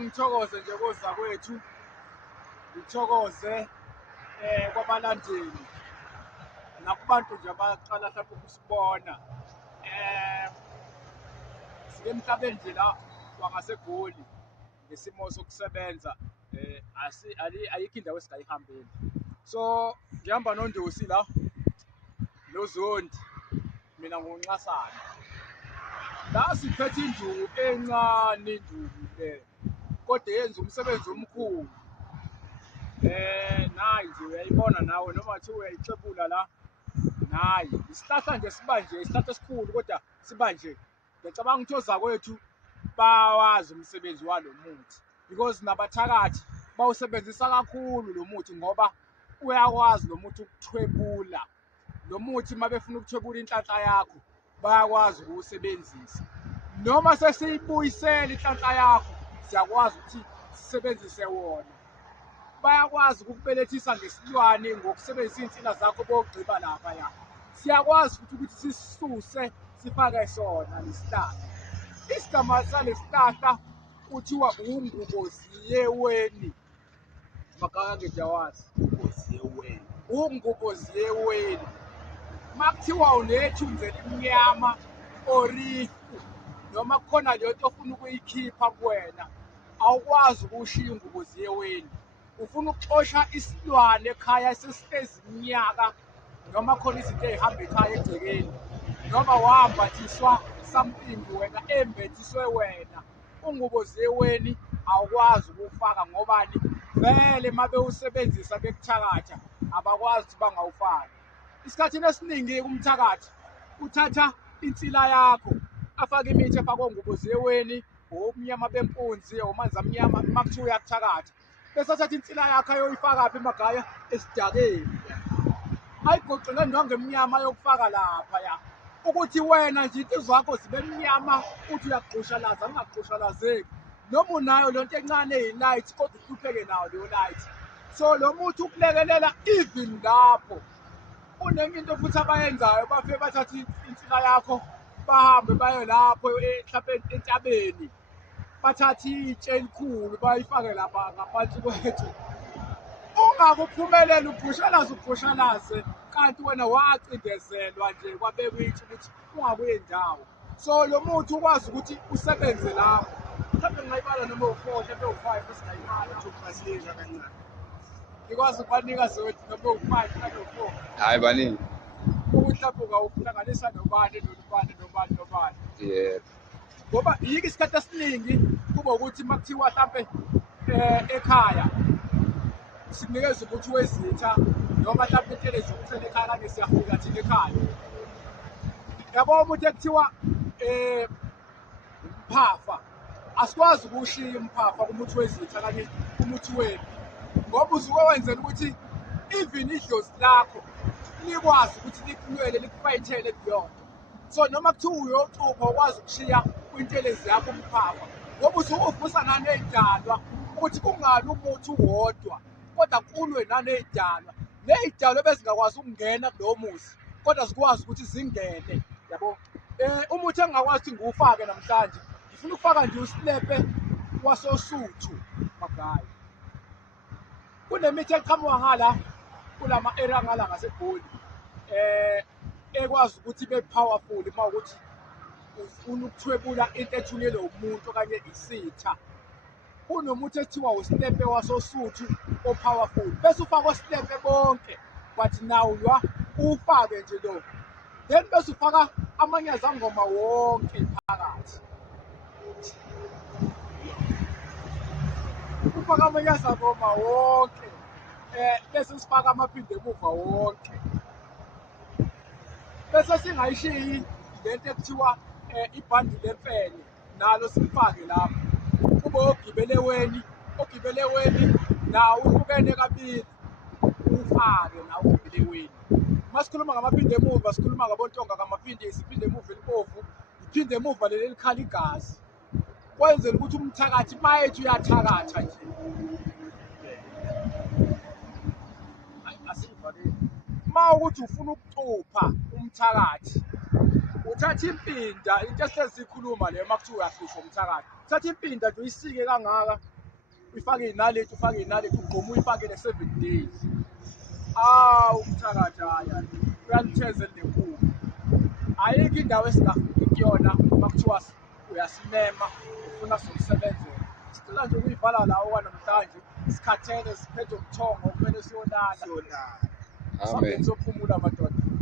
ngithokoze nje kozakwethu, ngithokoze kwabalandeli nakubantu nje abaqala mhlawumbe ukusibona sike emhlabeni nje la wangaseGoli ngesimo sokusebenza ayikho indawo esingayihambeli. So ngihamba noNdosi la noZondi, mina ngonxasana la siphethe induku encane, induku le kodwa yenza umsebenzi omkhulu. Nayi nje uyayibona nawe noma kuthiwa uyayixebula la, nayi isihlahla nje sibanje, isihlahla esikhulu kodwa sibanje. Ngiyacabanga ukuthi ozakwethu bawazi umsebenzi walo muthi because nabathakathi bawusebenzisa kakhulu lo muthi ngoba uyakwazi lo muthi ukuthwebula. Lo muthi uma befuna ukuthwebula inhlanhla yakho bayakwazi ukuwusebenzisa. Noma sesiyibuyisela inhlanhla yakho siyakwazi ukuthi sisebenzise wona. Bayakwazi ukukubelethisa ngesilwane ngokusebenzisa insila zakho bogqiba lapha ya. Siyakwazi futhi ukuthi sisuse sifake sona lesihlahla. Isigama salesihlahla kuthiwa unguboziyeni. Magaka ngejawazi unguboziyeni. Unguboziyeni. Makuthiwa unethunzi elimnyama orifu noma kukhona lento ofuna ukuyikhipha kuwena, awukwazi ukushiya unguboziyeni. Ufuna ukuxosha isilwane ekhaya sesihlezi iminyaka noma khona izinto ezihamba ekhaya egcekeni noma wambathiswa something wena embethiswe wena, unguboziyeni awukwazi ukufaka ngobani vele mabe usebenzisa bekuthakatha abakwazi ukuthi bangawufaki. Isikhathini esiningi umthakathi uthatha insila yakho afake imithi efakwe unguboziyeni, obumnyama bempunzi, omanzi amnyama makuthiwa uyakuthakatha. Bese athatha insila yakho ayoyifaka apha emagaya esidakeni, ayigoqele ndwangu emnyama ayokufaka lapha ya, ukuthi wena nje into zakho zibe mnyama uthi uyagqushalaza, ungagqushalazeki noma unayo lento encane eyi-light kodwa uhlupheke nayo leyo light. So lo muthi ukulekelela even lapho unenye into futhi abayenzayo, bafike bathathe insila yakho bahambe baye lapho mhlawumbe entabeni bathathe itshe elikhulu bayifake lapha ngaphansi kwethu. Ungakuphumeleli ugqushalaze kanti wena wacindezelwa nje kwabekwa itshe ukuthi ungakuye ndawo. So lo muthi ukwazi ukuthi usebenze lapho. Mhlawumbe ngingayibala noma u-4 mhlawumbe u-5 esingayibala ukubasiza kancane. Ngikwazi ukubanika zewethu noma u-5 mhlawumbe u-4. Hayi baningi. Ukuthi mhlawumbe ungawuhlanganisa nobani nobani. Yebo. Ngoba yiko isikhathi esiningi kuba ukuthi makuthiwa mhlawumbe ekhaya sikunikeza ukuthi wezitha noma mhlawumbe intelezi yokuthela ekhaya kanye siyafika thina ekhaya. Yabo umuntu ekuthiwa umphafa asikwazi ukushiya umphafa kumuthi wezitha kanye kumuthi wempi ngoba uzuke wenzela ukuthi even idlozi lakho likwazi ukuthi likulwele likufayithele kuyona. So noma kuthiwa uyoxupha ukwazi ukushiya kwintelezi yakho umphafa ngoba usuke uvusa naney'dalwa ukuthi kungali umuthi uwodwa kodwa kulwe naney'dalwa. Ney'dalwa bezingakwazi ukungena kulowo muzi kodwa zikwazi ukuthi zingene, yabo. Umuthi engingakwazi ukuthi ngiwufake namhlanje ngifuna ukufaka nje usilepe wasoSuthu Magayi. Kunemithi eqhamuka ngala kulama area ngala ngaseGoli ekwazi ukuthi ibe powerful uma ukuthi ufuna ukuthwebula into ethunyelwe umuntu okanye isitha. Kunomuthi ethiwa usilepe wasoSuthu o-powerful bese ufake osilepe bonke but nawo ufake nje lo, then bese ufaka amanyazangoma wonke phakathi. Ufaka amanyazangoma wonke bese sifaka amaphinde emuva wonke. Bese singayishiyi lento ekuthiwa ibhandi lemfene nalo sifake lapho. Kube ogibeleweni nawo uhlukene kabili ufake nawo ogibeleweni. Masikhuluma ngamaphinde emuva sikhuluma ngabontonga ngamaphinde isiphinde emuva elibovu iphinde emuva leli likhala igazi. Kwenzela ukuthi umthakathi mayethu uyathakatha nje. Asivaleni. Uma ukuthi ufuna ukucupha umthakathi uthatha impinda into esikhuluma leyo makuthiwa uyafihla umthakathi uthatha impinda nje uyisike kangaka uyifake inaleti ufake inaleti ugqomu uyifakele 7 days umthakathi haya uyanithezela lenkukhu ayikho indawo esingafiki kuyona makuthiwa uyasimema ufuna sokusebenzela sicela nje ukuyivala lawo kwanamhlanje sikhathele siphethe ubuthongo kumele siyolala Amen. sophumula madoda